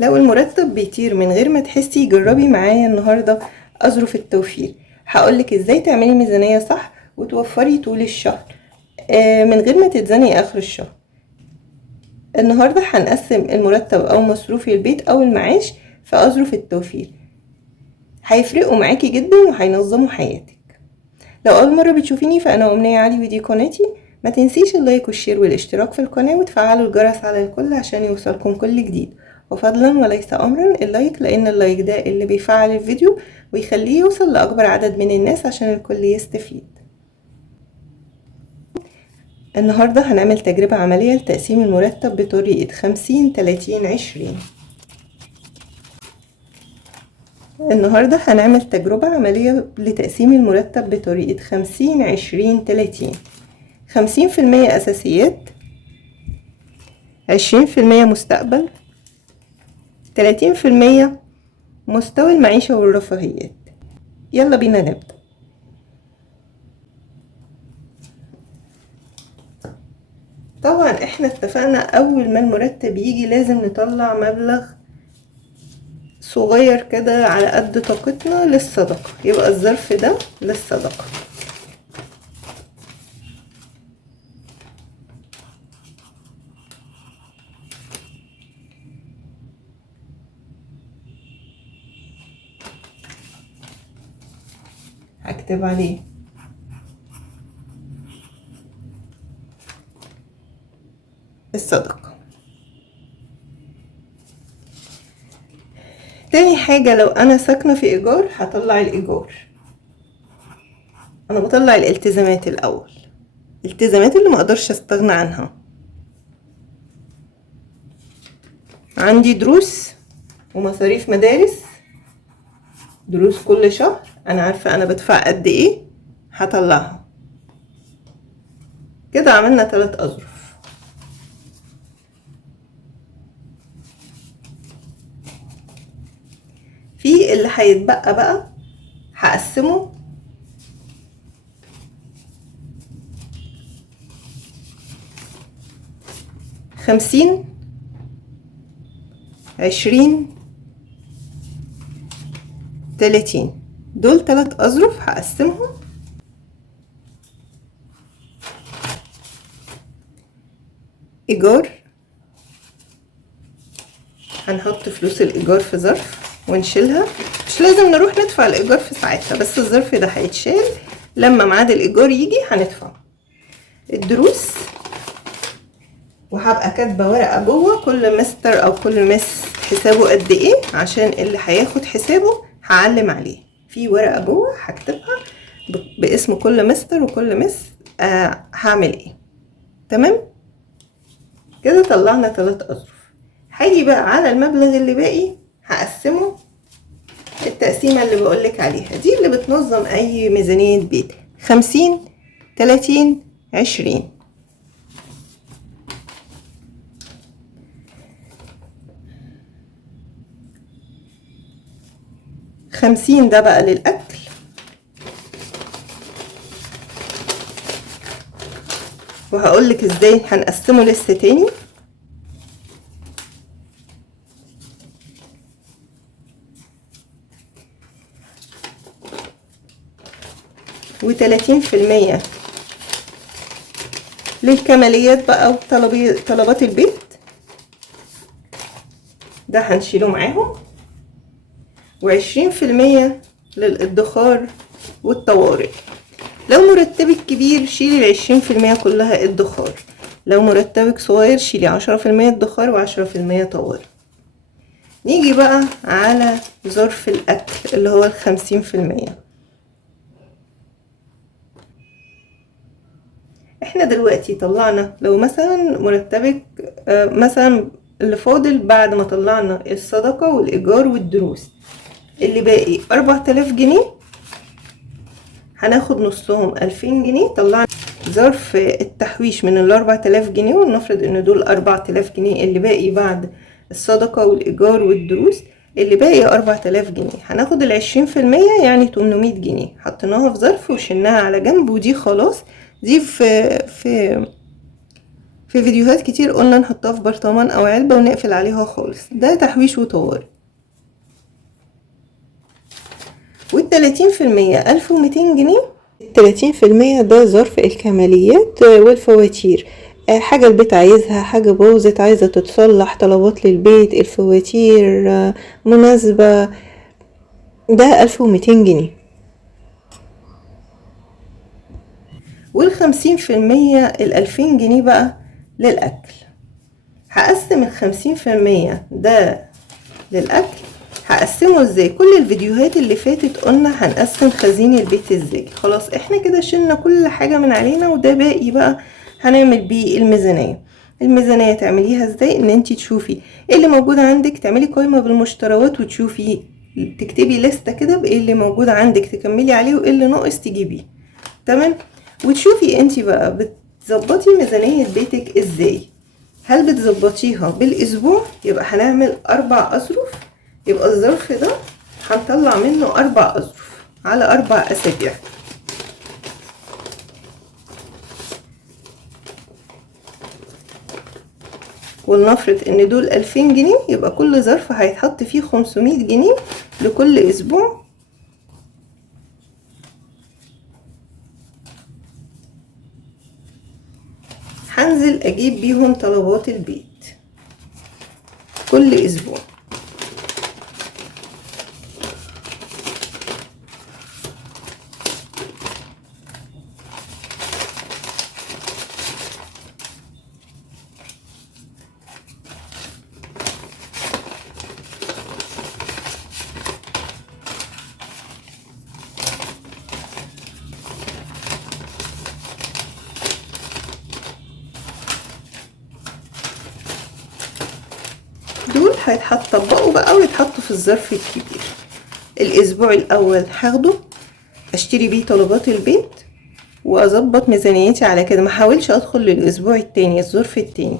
لو المرتب بيطير من غير ما تحسي، جربي معايا النهاردة أظرف التوفير. هقولك ازاي تعملي ميزانية صح وتوفري طول الشهر من غير ما تتزنقي آخر الشهر. النهاردة هنقسم المرتب أو مصروفي البيت أو المعاش في أظرف التوفير، هيفرقوا معاكي جدا وهينظموا حياتك. لو أول مرة بتشوفيني فأنا أمنية علي ودي قناتي. ما تنسيش اللايك والشير والاشتراك في القناة وتفعلوا الجرس على الكل عشان يوصلكم كل جديد. وفضلا وليس أمرا اللايك، لأن اللايك ده اللي بيفعل الفيديو ويخليه يوصل لأكبر عدد من الناس عشان الكل يستفيد. النهاردة هنعمل تجربة عملية لتقسيم المرتب بطريقة 50-30-20. النهاردة هنعمل تجربة عملية لتقسيم المرتب بطريقة 50-20-30. 50% أساسيات، 20% مستقبل، 30% مستوى المعيشة والرفاهيات. يلا بينا نبدأ. طبعا احنا اتفقنا أول ما المرتب يجي لازم نطلع مبلغ صغير كده على قد طاقتنا للصدقة، يبقى الظرف ده للصدقة. هكتب عليه الصدقة. تاني حاجة، لو أنا ساكنة في إيجار هطلع الإيجار. أنا بطلع الالتزامات الأول، الالتزامات اللي مقدرش استغنى عنها. عندي دروس ومصاريف مدارس، دروس كل شهر أنا عارفة أنا بدفع قد إيه، هطلعها. كده عملنا 3 أظرف. في اللي هيتبقى بقى هقسمه 50-20-30. دول 3 أظرف هقسمهم. إيجار، هنحط فلوس الإيجار في ظرف ونشيلها، مش لازم نروح ندفع الإيجار في ساعتها، بس الظرف ده هيتشال لما ميعاد الإيجار يجي هندفع. الدروس، وهبقى كاتبة ورقة جوه كل مستر أو كل مس حسابه قد إيه، عشان اللي هياخد حسابه هعلم عليه في ورقة جوه هكتبها باسم كل مستر وكل مس هعمل إيه. تمام كده طلعنا 3 أظرف. هاجي بقى على المبلغ اللي باقي هقسمه التقسيمة اللي بقولك عليها دي اللي بتنظم أي ميزانية بيت. 50-30-20. 50 ده بقى للأكل، وهقولك ازاي هنقسمه لسه تاني. و30% للكماليات بقى وطلبات البيت، ده هنشيله معاهم. و20% للادخار والطوارئ. لو مرتبك كبير شيلي 20% كلها ادخار، لو مرتبك صغير شيلي 10% ادخار و10% طوارئ. نيجي بقى على ظرف الأكل اللي هو 50%. احنا دلوقتي طلعنا لو مثلا مرتبك مثلا اللي فاضل بعد ما طلعنا الصدقة والإيجار والدروس اللي باقي 4000 جنيه، هناخد نصهم 2000 جنيه. طلعنا ظرف التحويش من 4000 جنيه، ونفرض ان دول 4000 جنيه اللي باقي بعد الصدقة والإيجار والدروس، اللي باقي 4000 جنيه. هناخد 20% يعني 800 جنيه حطيناها في ظرف وشلناها على جنب، ودي خلاص دي في في فيديوهات كتير قلنا نحطها في برطمان او علبة ونقفل عليها خالص، ده تحويش وطوارئ. وال30% 1200 جنيه. ال30% ده ظرف الكماليات والفواتير، حاجة البيت عايزها، حاجة باظت عايزة تتصلح، طلبات للبيت، الفواتير، مناسبة، ده 1200 جنيه. وال50% 2000 جنيه بقى للأكل. هقسم ال50% ده للأكل، هقسمه ازاي؟ كل الفيديوهات اللي فاتت قلنا هنقسم خزين البيت ازاي. خلاص احنا كده شلنا كل حاجة من علينا، وده باقي بقى هنعمل بيه الميزانية. الميزانية تعمليها ازاي؟ ان انتي تشوفي ايه اللي موجود عندك، تعملي قائمة بالمشتريات وتشوفي، تكتبي لستة كده بايه اللي موجود عندك تكملي عليه وايه اللي ناقص تجيبيه. تمام. وتشوفي انتي بقى بتظبطي ميزانية بيتك ازاي. هل بتظبطيها بالاسبوع؟ يبقى هنعمل 4 اظرف، يبقى الظرف ده هنطلع منه 4 اظرف على 4 اسابيع. ولنفرض ان دول 2000 جنيه، يبقى كل ظرف هيتحط فيه 500 جنيه لكل اسبوع. هنزل اجيب بيهم طلبات البيت كل اسبوع. دول هيتطبقوا بقى ويتحطوا في الظرف الكبير. الاسبوع الاول هاخده اشتري بيه طلبات البيت واظبط ميزانيتي على كده، ما حاولش ادخل للاسبوع التاني الظرف التاني.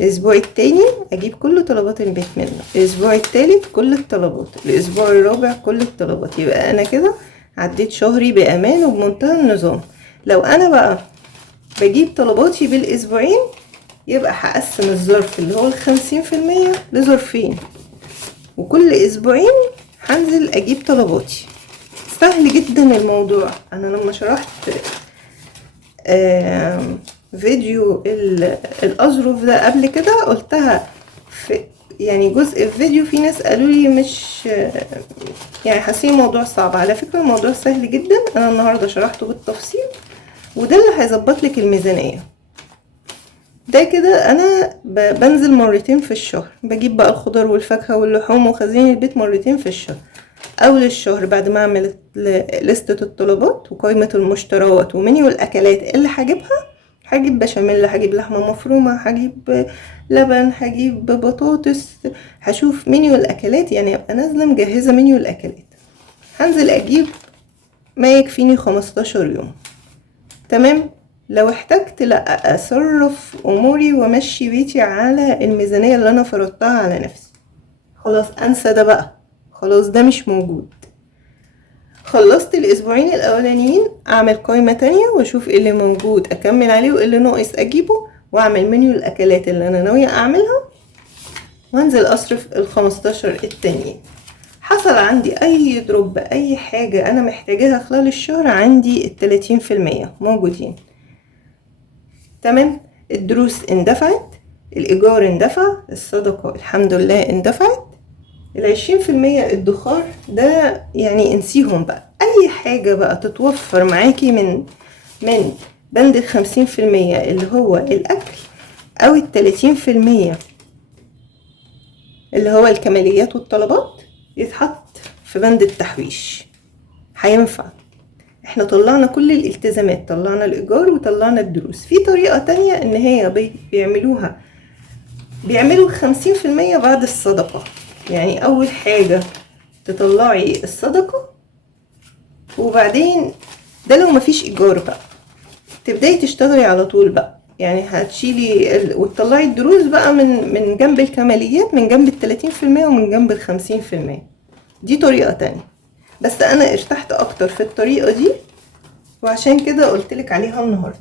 الاسبوع التاني اجيب كل طلبات البيت منه، الاسبوع التالت كل الطلبات، الاسبوع الرابع كل الطلبات. يبقى انا كده عديت شهري بامان وبمنتهى النظام. لو انا بقى بجيب طلباتي بالاسبوعين، يبقى هقسم الظرف اللي هو ال50% لظرفين، وكل اسبوعين هنزل اجيب طلباتي. سهل جدا الموضوع. انا لما شرحت فيديو الاظرف ده قبل كده قلتها في يعني جزء في فيديو، في ناس قالوا لي مش يعني حاسين الموضوع صعب. على فكرة الموضوع سهل جدا، انا النهارده شرحته بالتفصيل، وده اللي هيظبط لك الميزانية. ده كده انا بنزل مرتين في الشهر، بجيب بقى الخضار والفاكهة واللحوم وخزين البيت مرتين في الشهر. اول الشهر بعد ما اعمل لستة الطلبات وقائمة المشتريات ومنيو الاكلات اللي هجيبها، هجيب بشاميل، هجيب لحمة مفرومة، هجيب لبن، هجيب بطاطس، هشوف منيو الاكلات، يعني ابقى نازلة مجهزة منيو الاكلات. هنزل اجيب ما يكفيني 15 يوم. تمام. لو احتجت لا اصرف اموري وامشي بيتي على الميزانية اللي انا فرضتها على نفسي، خلاص انسى ده بقى، خلاص ده مش موجود. خلصت الاسبوعين الاولانيين، اعمل قائمة تانية واشوف ايه اللي موجود اكمل عليه وايه اللي ناقص اجيبه، واعمل منيو الاكلات اللي انا ناوية اعملها، وانزل اصرف ال15 التانيين. حصل عندي اي دروب، اي حاجة انا محتاجاها خلال الشهر، عندي ال30% موجودين. تمام. الدروس اندفعت، الايجار اندفع، الصدقة الحمد لله اندفعت. ال20% الادخار ده يعني انسيهم بقى. اي حاجة بقى تتوفر معاكي من بند ال50% اللي هو الاكل، او ال30% اللي هو الكماليات والطلبات، يتحط في بند التحويش. هينفع. احنا طلعنا كل الالتزامات، طلعنا الايجار وطلعنا الدروس. في طريقة تانية ان هي بيعملوا 50% بعد الصدقة. يعني اول حاجة تطلعي الصدقة، وبعدين ده لو مفيش ايجار بقى تبداي تشتغلي على طول بقى، يعني هتشيلي وتطلعي الدروس بقى من جنب الكماليات، من جنب ال30% ومن جنب ال50%. دي طريقة تانية، بس انا ارتحت اكتر في الطريقة دي وعشان كده قلتلك عليها النهاردة.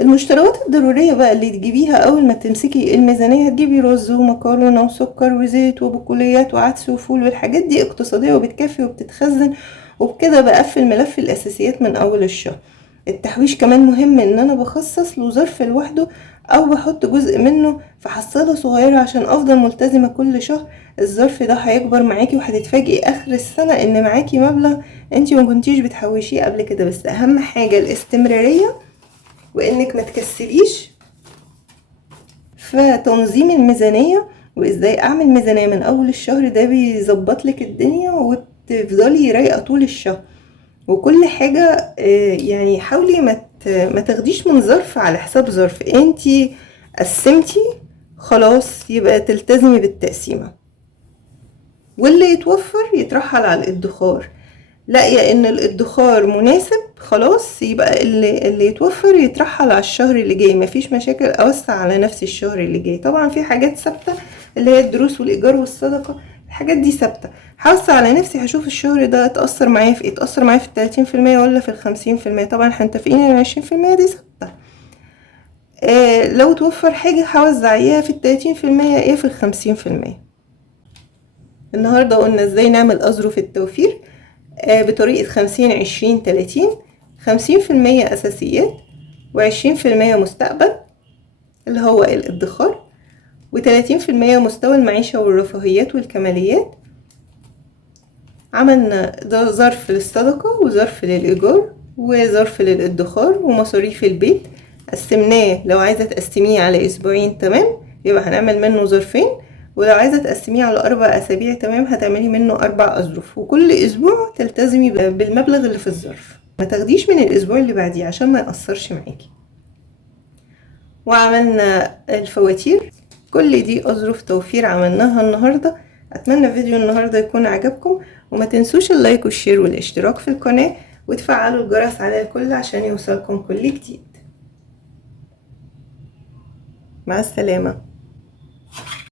المشتريات الضرورية بقى اللي تجيبيها أول ما تمسكي الميزانية، هتجيبي رز ومكرونة وسكر وزيت وبقوليات وعدس وفول، والحاجات دي اقتصادية وبتكفي وبتتخزن، وبكده بقفل ملف الأساسيات من أول الشهر. التحويش كمان مهم، إن أنا بخصص له ظرف لوحده أو بحط جزء منه في حصالة صغيرة عشان أفضل ملتزمة كل شهر. الظرف ده هيكبر معاكي وهتتفاجئي آخر السنة إن معاكي مبلغ انتي ما كنتيش بتحوشيه قبل كده. بس أهم حاجة الاستمرارية، وانك ما تكسليش في تنظيم الميزانية. وازاي اعمل ميزانية من اول الشهر، ده بيظبط لك الدنيا وبتفضلي رايقة طول الشهر. وكل حاجة يعني حاولي ما تاخديش من ظرف على حساب ظرف. انتي قسمتي خلاص، يبقى تلتزمي بالتقسيمة، واللي يتوفر يترحل على الادخار. لاقيه ان الادخار مناسب، خلاص يبقى اللي يتوفر يترحل على الشهر اللي جاي. مفيش مشاكل، اوسع على نفسي الشهر اللي جاي. طبعا في حاجات ثابته اللي هي الدروس والايجار والصدقه، الحاجات دي ثابته. هوسع على نفسي، هشوف الشهر ده اتاثر معايا في ايه، اتاثر معايا في 30% ولا في 50%. طبعا احنا متفقين ان 20% دي ثابته. لو توفر حاجه هوزع يا في 30% يا في 50%. النهارده قلنا ازاي نعمل اظرف التوفير بطريقة 50-20-30. 50% أساسيات، و20% مستقبل اللي هو الادخار، و30% مستوى المعيشة والرفاهيات والكماليات. عملنا ده ظرف للصدقة وظرف للإيجار وظرف للادخار ومصاريف البيت. قسمناه، لو عايزة تقسميه على أسبوعين تمام، يبقى هنعمل منه ظرفين. ولو عايزة تقسميه على 4 أسابيع تمام، هتعملي منه 4 أظرف، وكل أسبوع تلتزمي بالمبلغ اللي في الظرف، ما تاخديش من الأسبوع اللي بعديه عشان ما يأثرش معاكي. وعملنا الفواتير. كل دي أظرف توفير عملناها النهاردة. أتمنى فيديو النهاردة يكون عجبكم، وما تنسوش اللايك والشير والاشتراك في القناة، وتفعلوا الجرس على الكل عشان يوصلكم كل جديد. مع السلامة.